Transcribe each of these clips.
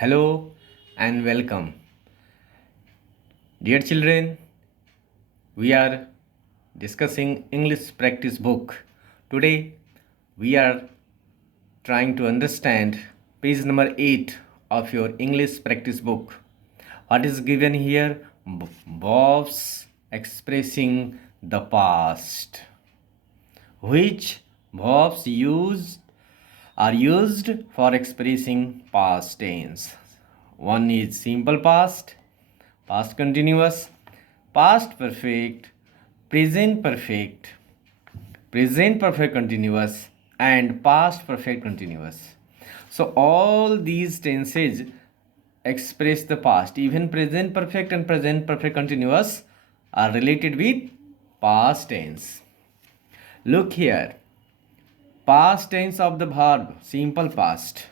Hello and welcome. Dear children, we are discussing English practice book. Today we are trying to understand page number 8 of your English practice book. What is given here? Verbs expressing the past. Which verbs are used for expressing past tense? One is simple past, past continuous, past perfect, present perfect continuous, and past perfect continuous. So all these tenses express the past. Even present perfect and present perfect continuous are related with past tense. Look here. Past tense of the verb, simple past.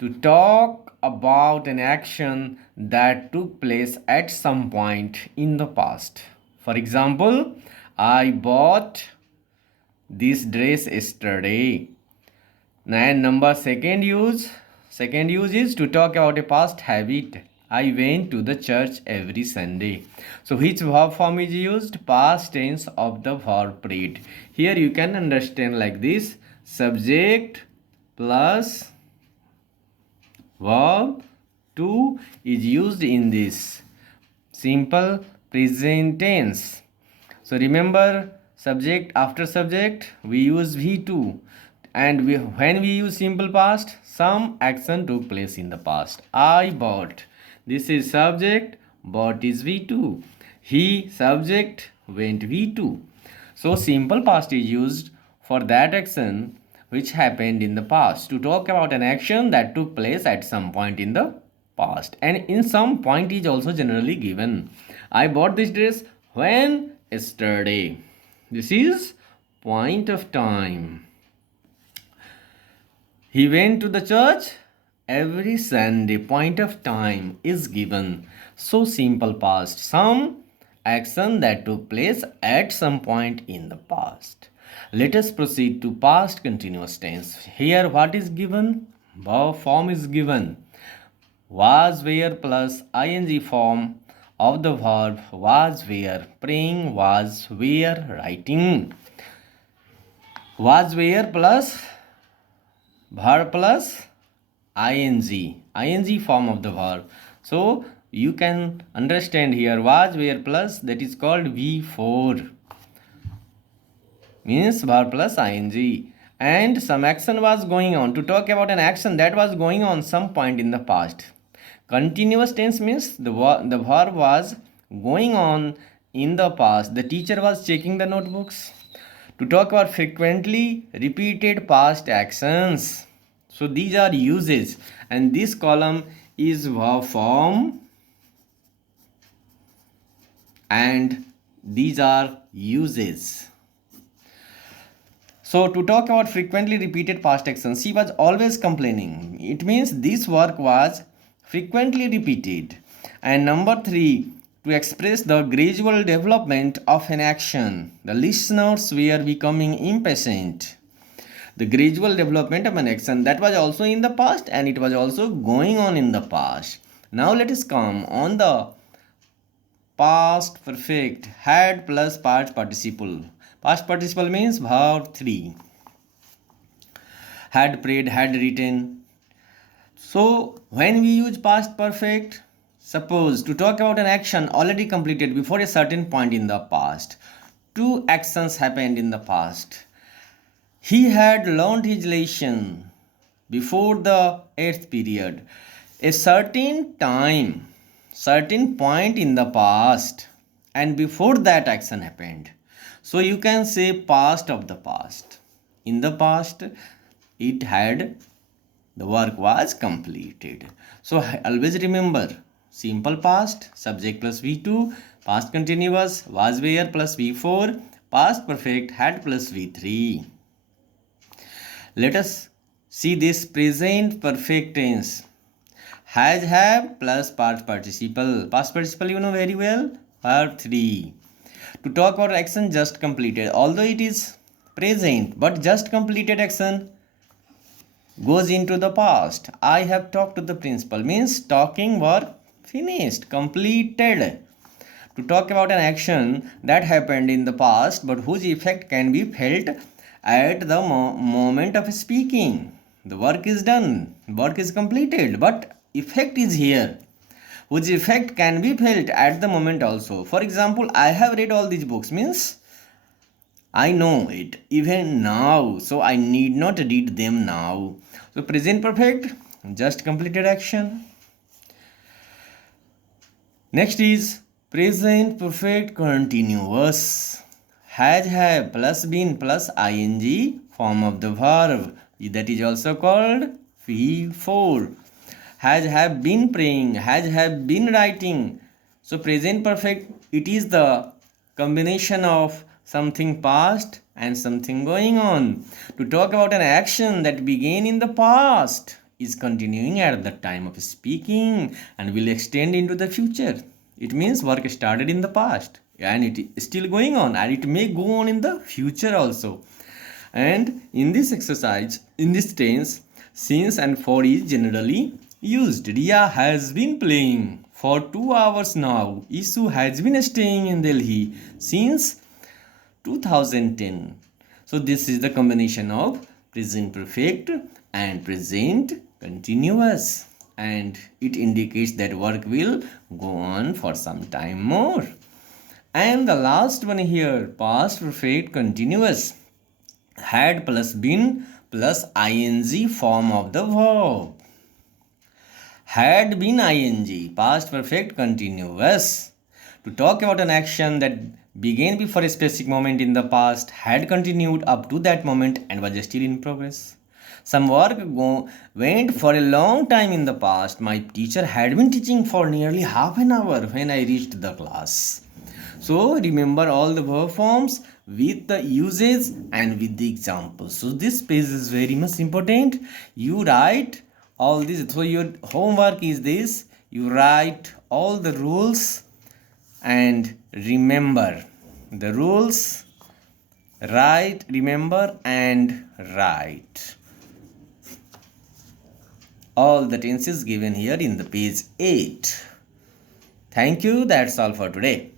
To talk about an action that took place at some point in the past. For example, I bought this dress yesterday. And number second use is to talk about a past habit. I went to the church every Sunday. So which verb form is used? Past tense of the verb prayed. Here you can understand like this: subject plus verb to is used in this simple present tense. So remember, subject after subject we use V2, and when we use simple past, some action took place in the past. I bought, this is subject, bought is V2. He, subject, went V2. So simple past is used for that action which happened in the past, to talk about an action that took place at some point in the past, and in some point is also generally given. I bought this dress when? Yesterday. This is point of time. He went to the church every Sunday. Point of time is given. So simple past, some action that took place at some point in the past. Let us proceed to past continuous tense. Here what is given? Verb form is given. Was, were plus ing form of the verb was, were. Praying, was, were. Writing, was, were plus verb plus ing form of the verb. So you can understand here was, were plus, that is called V4, means verb plus ing, and some action was going on. To talk about an action that was going on some point in the past. Continuous tense means the verb was going on in the past. The teacher was checking the notebooks. To talk about frequently repeated past actions. So these are uses, and this column is verb form, and these are uses. So to talk about frequently repeated past actions, she was always complaining. It means this work was frequently repeated. And number 3, to express the gradual development of an action. The listeners were becoming impatient. The gradual development of an action that was also in the past, and it was also going on in the past. Now let us come on the past perfect, had plus past participle. Past participle means verb 3. Had prayed, had written. So when we use past perfect, suppose to talk about an action already completed before a certain point in the past. 2 actions happened in the past. He had learned his lesson before the 8th period. A certain time, certain point in the past, and before that action happened. So you can say past of the past. In the past, it had, the work was completed. So always remember, simple past, subject plus V2, past continuous, was, were plus V4, past perfect, had plus V3. Let us see this present perfect tense. Has, have plus past participle. Past participle you know very well, verb 3. To talk about action just completed, although it is present but just completed action. goes into the past. I have talked to the principal means talking work finished, completed. To talk about an action that happened in the past but whose effect can be felt at the moment of speaking. The work is done, work is completed, but effect is here, whose effect can be felt at the moment also. For example, I have read all these books means I know it even now, so I need not read them now. So present perfect, just completed action. Next is present perfect continuous. Has, have plus been plus ing form of the verb. That is also called V4. Has, have been praying. Has, have been writing. So present perfect, it is the combination of something past and something going on. To talk about an action that began in the past is continuing at the time of speaking and will extend into the future. It means work started in the past and it is still going on and it may go on in the future also. And in this exercise, in this tense, since and for is generally used. Ria has been playing for 2 hours now. Isu has been staying in Delhi since 2010. So this is the combination of present perfect and present continuous, and it indicates that work will go on for some time more. And the last one here, past perfect continuous, had plus been plus ing form of the verb. Had been ing, past perfect continuous. To talk about an action that began before a specific moment in the past, had continued up to that moment and was still in progress. Some work went for a long time in the past. My teacher had been teaching for nearly half an hour when I reached the class. So remember all the verb forms with the uses and with the examples. So this page is very much important. You write all this. So your homework is this. You write all the rules and remember the rules. Write, remember and write all the tenses given here in the page 8. Thank you. That's all for today.